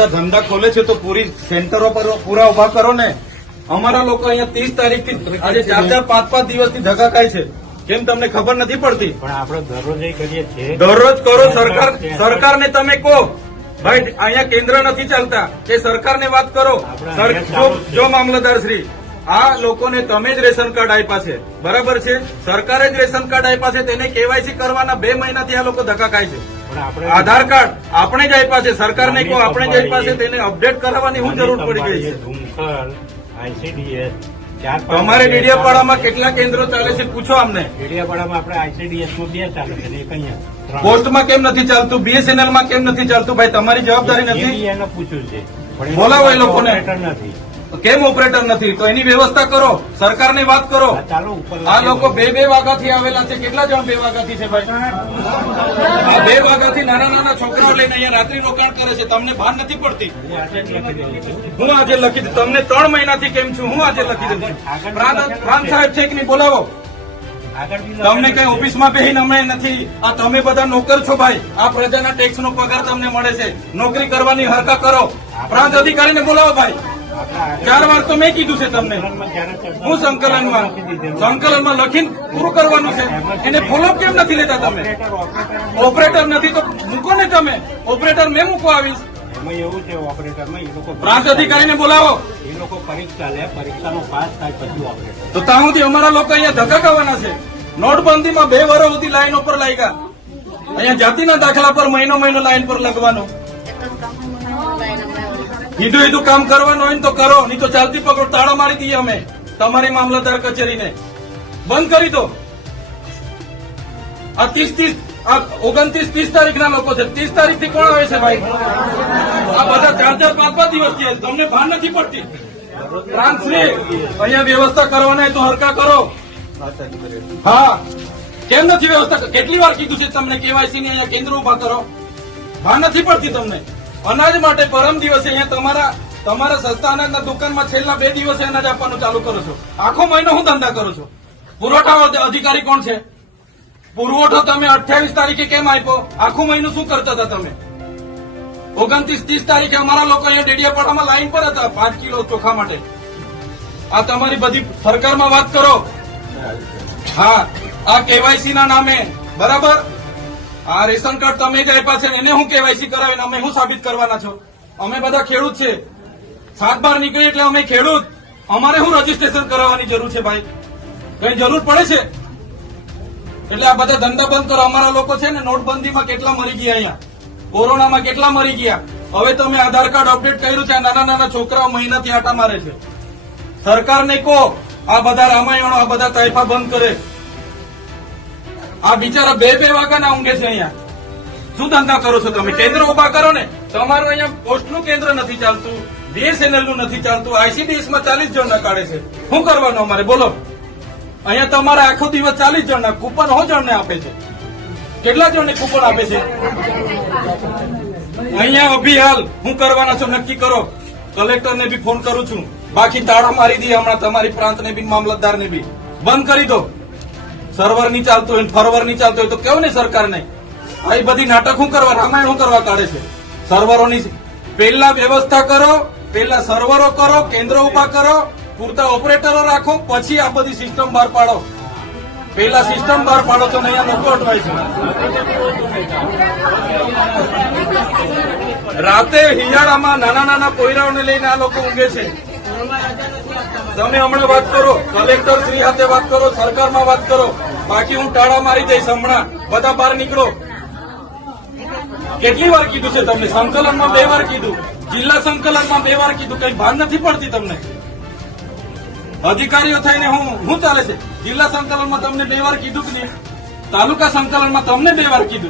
બધા ધંધા ખોલે છે તો પૂરી સેન્ટરો પર પૂરા ઉભા કરો ને. અમારા લોકો અહીંયા 30 તારીખથી આજે 4-5 દિવસથી ધક્કા ખાય છે. કેમ તમને ખબર નથી પડતી? પણ આપણે દરરોજ કરીએ છીએ. દરરોજ કરો. સરકારને તમે કહો ભાઈ અહીંયા કેન્દ્ર નથી ચાલતા કે સરકારને વાત કરો. જો મામલતદાર શ્રી, આ લોકોને તમે જ રેશન કાર્ડ આપ્યા છે, બરાબર છે? સરકારે જ રેશન કાર્ડ આપ્યા છે, તેને કેવાયસી કરવાના 2 મહિનાથી આ લોકો ધક્કા ખાય છે. આધાર કાર્ડ આપણે જ આપ્યા છે, સરકારને કહો આપણે જ આપ્યા છે, તેને અપડેટ કરાવવાની શું જરૂર પડી ગઈ છે? ICDS તમારે ડેડિયાપાડામાં કેટલા કેન્દ્રો ચાલે છે પૂછો અમને. ડેડિયાપાડામાં આપણે ICDS માં 2 ચાલે છે ને એક અહીંયા. પોસ્ટમાં કેમ નથી ચાલતું? BSNL માં કેમ નથી ચાલતું? ભાઈ તમારી જવાબદારી નથી? એને પૂછ્યું છે, બોલાવો એ લોકોને. નથી કેમ ઓપરેટર નથી? તો એની વ્યવસ્થા કરો, સરકારની વાત કરો. આ લોકો 2 વાગ્યાથી આવેલા છે. કેટલા જણ 2 વાગ્યાથી છે ભાઈ? આ 2 વાગ્યાથી નાના છોકરાઓ લઈને અહીંયા રાત્રિ રોકાણ કરે છે. તમને ભાન નથી પડતી? હું આજે લખી દઉં. તમને 3 મહિનાથી કેમ છું? હું આજે લખી દઉં. પ્રાંત સાહેબ છે કે નહીં? બોલાવો. તમને કઈ ઓફિસમાં બેહીને અમે નથી. આ તમે બધા નોકર છો ભાઈ. આ પ્રજાના ટેક્સનો પગાર તમને મળે છે. નોકરી કરવાની હરકા કરો. પ્રાંત અધિકારીને બોલાવો ભાઈ. 4 વાર તો મેં કીધું છે તમને. હું સંકલનમાં લખીને પૂરું કરવાનું છે. એને ફોલોઅપ કેમ નથી લેતા તમે? ઓપરેટર નથી તો મૂકો ને તમે. ઓપરેટર મેં મૂકો આવીશ. એવું છે ઓપરેટરમાં એ લોકો પ્રાંત અધિકારીને બોલાવો. એ લોકો પરીક્ષા લે, પરીક્ષાનો પાસ થાય પછી ઓપરેટર. તો ત્યાં સુધી અમારા લોકો અહીંયા ધક્કા ખાવાના છે. નોટબંધીમાં 2 વર્ષ સુધી લાઈન ઉપર લાગ્યા. અહીંયા જાતિના દાખલા પર મહિનો લાઈન પર લગવાનો. કીધું કામ કરવાનું હોય ને તો કરો, નહીં તો ચાલતી પકડો. તાળા મારી દઈએ અમે તમારી મામલતદાર કચેરીને. બંધ કરી દો. આ 29-30 તારીખના લોકો છે. 30 તારીખથી કોણ આવે છે ભાઈ? આ બધા 4-5 દિવસથી. તમને ભાન નથી પડતી? પ્રાંતશ્રી, અહીંયા વ્યવસ્થા કરવાના હોય તો હરકા કરો. હા, કેમ નથી વ્યવસ્થા? કેટલી વાર કીધું છે તમને કેવાયસી ની અહીંયા કેન્દ્ર ઉભા કરો? ભાન નથી પડતી તમને? અનાજ માટે પરમ દિવસે અહીંયા તમારા સસ્તા અનાજના દુકાનમાં છેલ્લા 2 દિવસે અનાજ આપવાનું ચાલુ કરો છો. આખો મહિનો હું ધંધા કરો છો? પુરવઠા અધિકારી કોણ છે? પુરવઠો તમે 28 તારીખે કેમ આપ્યો? આખું મહિનું શું કરતા હતા તમે? 29-30 તારીખે અમારા લોકો અહીંયા ડેડિયાપાડામાં લાઈન પર હતા 5 કિલો ચોખા માટે. આ તમારી બધી સરકારમાં વાત કરો. હા, આ કેવાયસી ના નામે, બરાબર? આ રેશન કાર્ડ તમે જ આપ્યા છે, એને હું કેવાયસી કરાવીને અમે શું સાબિત કરવાના છો? અમે બધા ખેડૂત છે. 7-12 નીકળી એટલે અમે ખેડૂત. અમારે શું રજીસ્ટ્રેશન કરાવવાની જરૂર છે ભાઈ? કઈ જરૂર પડે છે? એટલે આ બધા ધંધા બંધ કરો. અમારા લોકો છે ને નોટબંધીમાં કેટલા મરી ગયા, અહીંયા કોરોનામાં કેટલા મરી ગયા. હવે તમે આધાર કાર્ડ અપડેટ કર્યું છે. નાના છોકરાઓ મહિનાથી આટા મારે છે. સરકારને કહો આ બધા રામાયણો, આ બધા તાઇફા બંધ કરે. આ બિચારા 2 વાગ્યાના ઊંઘે છે અહીંયા. શું ધંધા કરો છો તમે? કેન્દ્ર ઉભા કરો ને. તમારું અહીંયા પોસ્ટનું કેન્દ્ર નથી ચાલતું, BSNL નું નથી ચાલતું, ICDS માં 40 જણ કાઢે છે. શું કરવાનું અમારે? બોલો. અહીંયા તમારા આખો દિવસ 40 જણના કૂપન હો જણને આપે છે. કેટલા જણને કૂપન આપે છે? અહીંયા અભિહાલ શું કરવાના છો નક્કી કરો. કલેક્ટરને બી ફોન કરું છું. બાકી તાળા મારી દઈએ હમણાં તમારી પ્રાંતને બી, મામલતદારને બી. બંધ કરી દો. સર્વર નહીં ચાલતું હોય, ફરવર નહીં ચાલતું હોય તો કેવું ને સરકારને? આ બધી નાટક શું કરવા, રામાયણ શું કરવા કાઢે છે? સર્વરોની પહેલા વ્યવસ્થા કરો, પહેલા સર્વરો કરો, કેન્દ્ર ઉભા કરો, પૂરતા ઓપરેટરો રાખો, પછી આ બધી સિસ્ટમ બહાર પાડો. પહેલા સિસ્ટમ બહાર પાડો તો અહીંયા લોકો અટવાય છે. રાતે હિયાળામાં નાના પોયરાઓને લઈને આ લોકો ઊંઘે છે. તમે હમણાં વાત કરો, કલેક્ટર શ્રી સાથે વાત કરો, સરકારમાં વાત કરો. બાકી હું ટાળા મારી જઈશ હમણાં. બધા બહાર નીકળો. કેટલી વાર કીધું છે તમને? સંકલનમાં 2 વાર કીધું, જિલ્લા સંકલનમાં 2 વાર કીધું. કઈ ભાન નથી પડતી તમને? અધિકારીઓ થઈને હું ચાલે છે? જિલ્લા સંકલનમાં તમને 2 વાર કીધું કે નહીં? તાલુકા સંકલનમાં તમને 2 વાર કીધું.